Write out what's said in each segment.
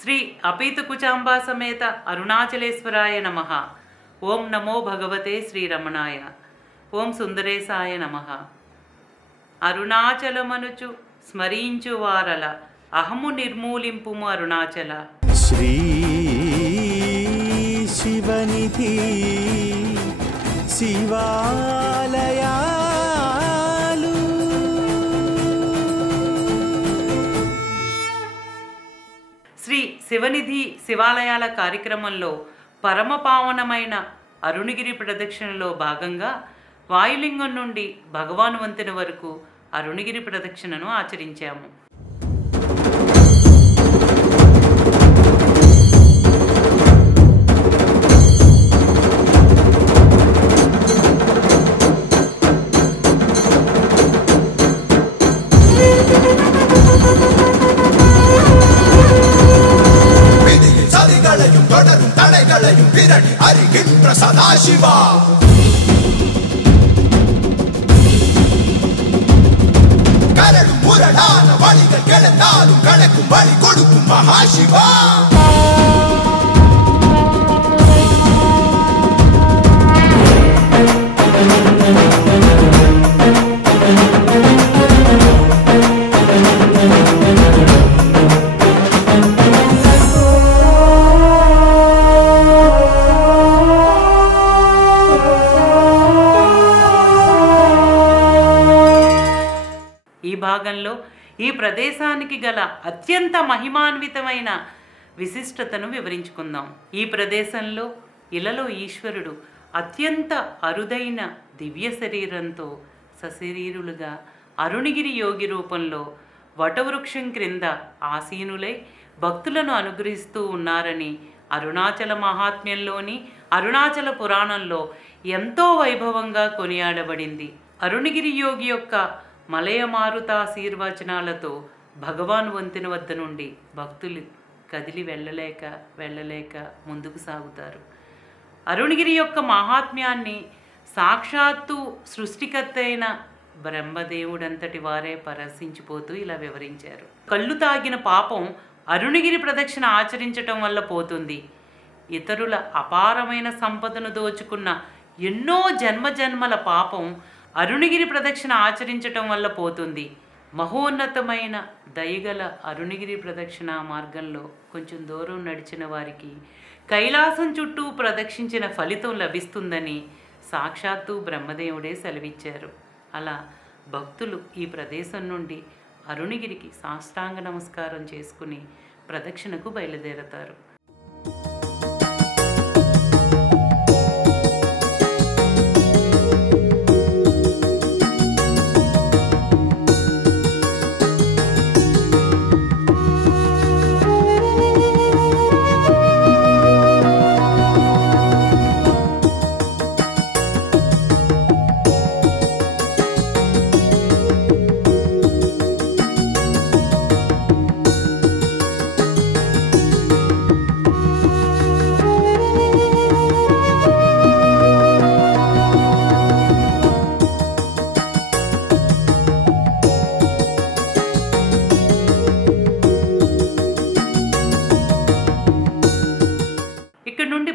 శ్రీ అపీతకుచాంబా సమేత అరుణాచలేశ్వరాయ నమః. ఓం నమో భగవతే శ్రీరమణాయ. ఓం సుందరేశాయ నమః. అరుణాచలమనుచు స్మరించు వారల అహము నిర్మూలింపుము అరుణాచల. శ్రీ శివనిధి శివాలయాలు శ్రీ శివనిధి శివాలయాల కార్యక్రమంలో పరమపావనమైన అరుణగిరి ప్రదక్షిణలో భాగంగా వాయులింగం నుండి భగవాన్ వంతెన వరకు అరుణగిరి ప్రదక్షిణను ఆచరించాము. సదాశివా కరడు మురడాన వళిగ కెళతాలు కడకు మణి కొడుకు మహాశివా. ఈ భాగంలో ఈ ప్రదేశానికి గల అత్యంత మహిమాన్వితమైన విశిష్టతను వివరించుకుందాం. ఈ ప్రదేశంలో ఇలలో ఈశ్వరుడు అత్యంత అరుదైన దివ్య శరీరంతో సశరీరులుగా అరుణగిరి యోగి రూపంలో వటవృక్షం క్రింద ఆసీనులై భక్తులను అనుగ్రహిస్తూ ఉన్నారని అరుణాచల మహాత్మ్యంలోని అరుణాచల పురాణంలో ఎంతో వైభవంగా కొనియాడబడింది. అరుణగిరి యోగి యొక్క మలయ మారుతాశీర్వచనాలతో భగవాన్ వంతెన వద్ద నుండి భక్తులు కదిలి వెళ్ళలేక ముందుకు సాగుతారు. అరుణగిరి యొక్క మహాత్మ్యాన్ని సాక్షాత్తు సృష్టికర్త అయిన బ్రహ్మదేవుడంతటి వారే పరశించిపోతూ ఇలా వివరించారు. కళ్ళు తాగిన పాపం అరుణగిరి ప్రదక్షిణ ఆచరించటం వల్ల పోతుంది. ఇతరుల అపారమైన సంపదను దోచుకున్న ఎన్నో జన్మజన్మల పాపం అరుణగిరి ప్రదక్షిణ ఆచరించటం వల్ల పోతుంది. మహోన్నతమైన దయగల అరుణగిరి ప్రదక్షిణ మార్గంలో కొంచెం దూరం నడిచిన వారికి కైలాసం చుట్టూ ప్రదక్షించిన ఫలితం లభిస్తుందని సాక్షాత్తు బ్రహ్మదేవుడే సెలవిచ్చారు. అలా భక్తులు ఈ ప్రదేశం నుండి అరుణగిరికి సాష్టాంగ నమస్కారం చేసుకుని ప్రదక్షిణకు బయలుదేరతారు.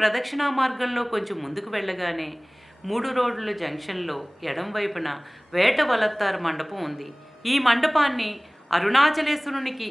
ప్రదక్షిణా మార్గంలో కొంచెం ముందుకు వెళ్ళగానే 3 రోడ్ల జంక్షన్లో ఎడం వైపున వేట వలత్తారు మండపం ఉంది. ఈ మండపాన్ని అరుణాచలేశ్వరునికి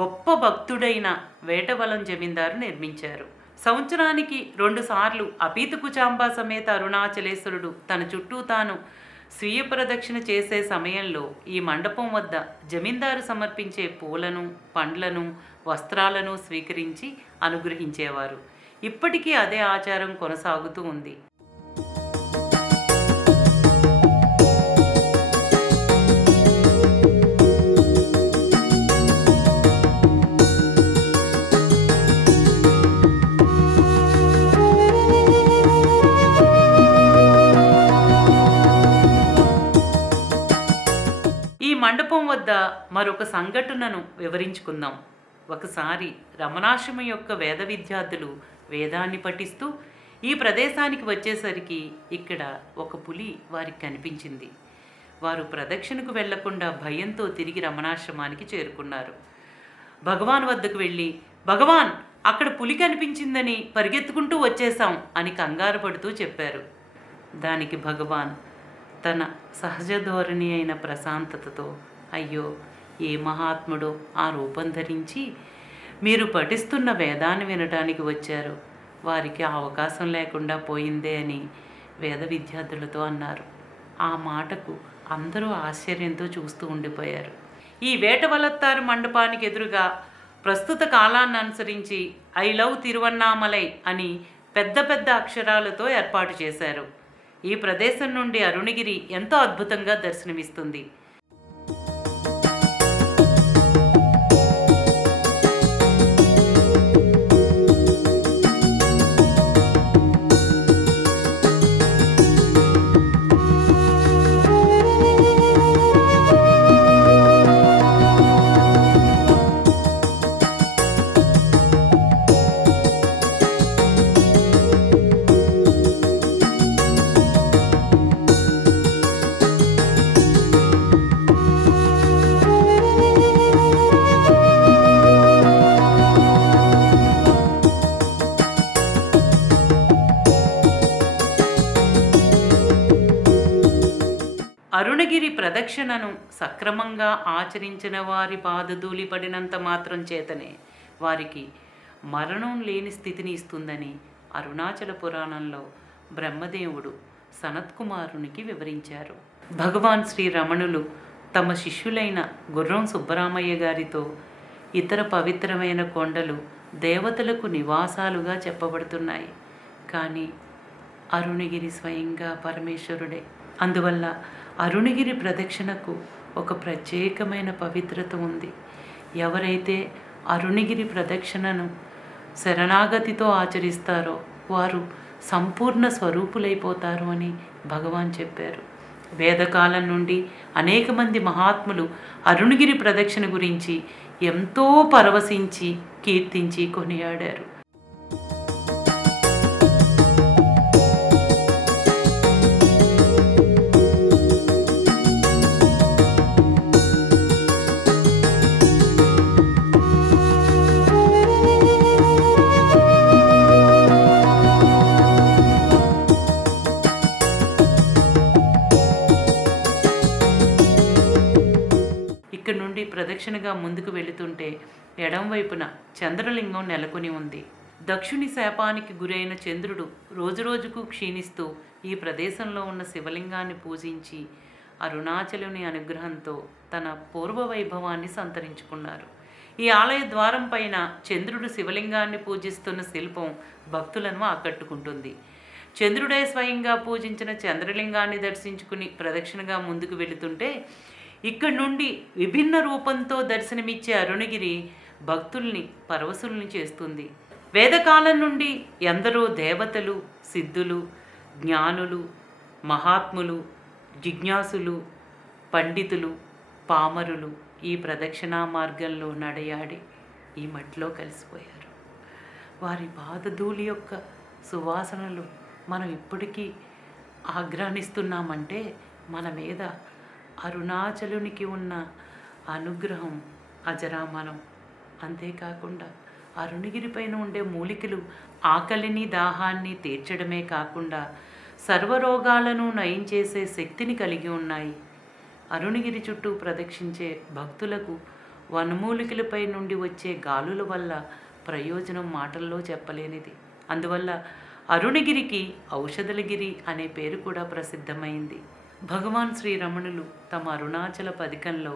గొప్ప భక్తుడైన వేటవలం జమీందారు నిర్మించారు. సంవత్సరానికి 2 సార్లు అపీతకుచాంబా సమేత అరుణాచలేశ్వరుడు తన చుట్టూ తాను స్వీయ ప్రదక్షిణ చేసే సమయంలో ఈ మండపం వద్ద జమీందారు సమర్పించే పూలను, పండ్లను, వస్త్రాలను స్వీకరించి అనుగ్రహించేవారు. ఇప్పటికీ అదే ఆచారం కొనసాగుతూ ఉంది. ఈ మండపం వద్ద మరొక సంఘటనను వివరించుకుందాం. ఒకసారి రమణాశ్రమం యొక్క వేద విద్యార్థులు వేదాన్ని పఠిస్తూ ఈ ప్రదేశానికి వచ్చేసరికి ఇక్కడ ఒక పులి వారికి కనిపించింది. వారు ప్రదక్షిణకు వెళ్లకుండా భయంతో తిరిగి రమణాశ్రమానికి చేరుకున్నారు. భగవాన్ వద్దకు వెళ్ళి భగవాన్, అక్కడ పులి కనిపించిందని పరిగెత్తుకుంటూ వచ్చేశాం అని కంగారు పడుతూ చెప్పారు. దానికి భగవాన్ తన సహజ ధోరణి అయిన ప్రశాంతతతో, అయ్యో, ఏ మహాత్ముడో ఆ రూపం ధరించి మీరు పఠిస్తున్న వేదాన్ని వినటానికి వచ్చారు, వారికి ఆ అవకాశం లేకుండా పోయిందే అని వేద విద్యార్థులతో అన్నారు. ఆ మాటకు అందరూ ఆశ్చర్యంతో చూస్తూ ఉండిపోయారు. ఈ వేటవలత్తారు మండపానికి ఎదురుగా ప్రస్తుత కాలాన్ని అనుసరించి ఐ లవ్ తిరువన్నామలై అని పెద్ద పెద్ద అక్షరాలతో ఏర్పాటు చేశారు. ఈ ప్రదేశం నుండి అరుణగిరి ఎంతో అద్భుతంగా దర్శనమిస్తుంది. అరుణగిరి ప్రదక్షిణను సక్రమంగా ఆచరించిన వారి పాదధూళి పడినంత మాత్రం చేతనే వారికి మరణం లేని స్థితిని ఇస్తుందని అరుణాచల పురాణంలో బ్రహ్మదేవుడు సనత్కుమారునికి వివరించారు. భగవాన్ శ్రీ రమణులు తమ శిష్యులైన గుర్రం సుబ్బరామయ్య గారితో ఇతర పవిత్రమైన కొండలు దేవతలకు నివాసాలుగా చెప్పబడుతున్నాయి, కానీ అరుణగిరి స్వయంగా పరమేశ్వరుడే. అందువల్ల అరుణగిరి ప్రదక్షిణకు ఒక ప్రత్యేకమైన పవిత్రత ఉంది. ఎవరైతే అరుణగిరి ప్రదక్షిణను శరణాగతితో ఆచరిస్తారో వారు సంపూర్ణ స్వరూపులైపోతారు అని భగవాన్ చెప్పారు. వేదకాలం నుండి అనేక మంది మహాత్ములు అరుణగిరి ప్రదక్షిణ గురించి ఎంతో పరవశించి కీర్తించి కొనియాడారు. ఇక్కడ నుండి ప్రదక్షిణగా ముందుకు వెళుతుంటే ఎడం వైపున చంద్రలింగం నెలకొని ఉంది. దక్షుని శాపానికి గురైన చంద్రుడు రోజురోజుకు క్షీణిస్తూ ఈ ప్రదేశంలో ఉన్న శివలింగాన్ని పూజించి అరుణాచలుని అనుగ్రహంతో తన పూర్వ వైభవాన్ని సంతరించుకున్నారు. ఈ ఆలయ ద్వారం పైన చంద్రుడు శివలింగాన్ని పూజిస్తున్న శిల్పం భక్తులను ఆకట్టుకుంటుంది. చంద్రుడే స్వయంగా పూజించిన చంద్రలింగాన్ని దర్శించుకుని ప్రదక్షిణగా ముందుకు వెళుతుంటే ఇక్కడ నుండి విభిన్న రూపంతో దర్శనమిచ్చే అరుణగిరి భక్తుల్ని పరవశుల్ని చేస్తుంది. వేదకాలం నుండి ఎందరో దేవతలు, సిద్ధులు, జ్ఞానులు, మహాత్ములు, జిజ్ఞాసులు, పండితులు, పామరులు ఈ ప్రదక్షిణా మార్గంలో నడయాడి ఈ మట్టిలో కలిసిపోయారు. వారి పాదధూళి యొక్క సువాసనలు మనం ఇప్పటికీ ఆగ్రహిస్తున్నామంటే మన మీద అరుణాచలునికి ఉన్న అనుగ్రహం అజరామరం. అంతేకాకుండా అరుణగిరిపైన ఉండే మూలికలు ఆకలిని దాహాన్ని తీర్చడమే కాకుండా సర్వరోగాలను నయం చేసే శక్తిని కలిగి ఉన్నాయి. అరుణగిరి చుట్టూ ప్రదక్షించే భక్తులకు వనమూలికలపై నుండి వచ్చే గాలుల వల్ల ప్రయోజనం మాటల్లో చెప్పలేనిది. అందువల్ల అరుణగిరికి ఔషధలగిరి అనే పేరు కూడా ప్రసిద్ధమైంది. భగవాన్ శ్రీరమణులు తమ అరుణాచల పదికంలో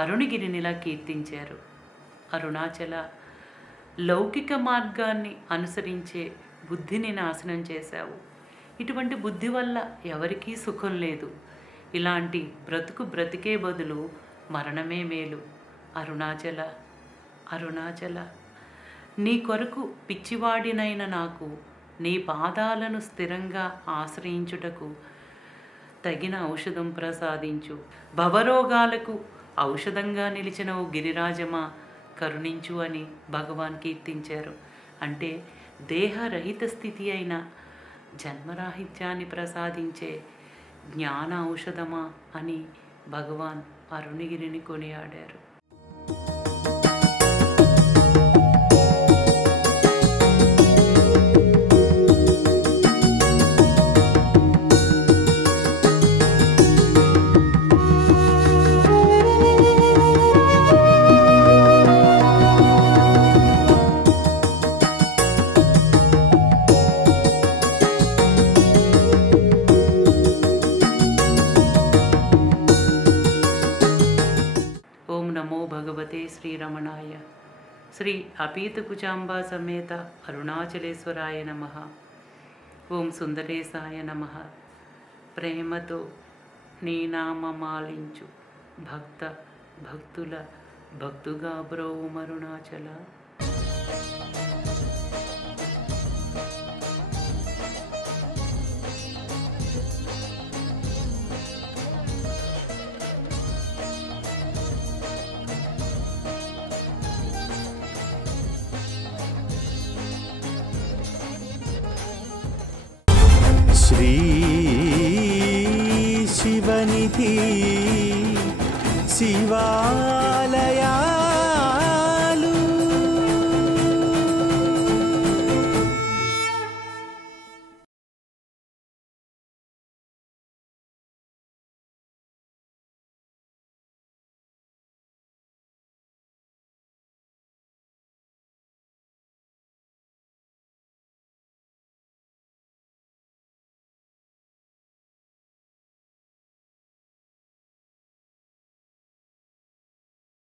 అరుణగిరినిలా కీర్తించారు. అరుణాచల, లౌకిక మార్గాన్ని అనుసరించే బుద్ధిని నాశనం చేశావు. ఇటువంటి బుద్ధి వల్ల ఎవరికీ సుఖం లేదు. ఇలాంటి బ్రతికే బదులు మరణమే మేలు. అరుణాచల, అరుణాచల, నీ కొరకు పిచ్చివాడినైన నాకు నీ పాదాలను స్థిరంగా ఆశ్రయించుటకు తగిన ఔషధం ప్రసాదించు. భవరోగాలకు ఔషధంగా నిలిచిన ఓ గిరిరాజమా కరుణించు అని భగవాన్ కీర్తించారు. అంటే దేహరహిత స్థితి అయిన జన్మరాహిత్యాన్ని ప్రసాదించే జ్ఞాన ఔషధమా అని భగవాన్ అరుణగిరిని కొనియాడారు. అపీతకుచాంబా సమేత అరుణాచలేశ్వరాయ నమః. ఓం సుందరేశాయ నమః. ప్రేమతో నీ నామమాలించు భక్తుల భక్తుగా బ్రోవు అరుణాచల. శ్రీ శివనిధి శివా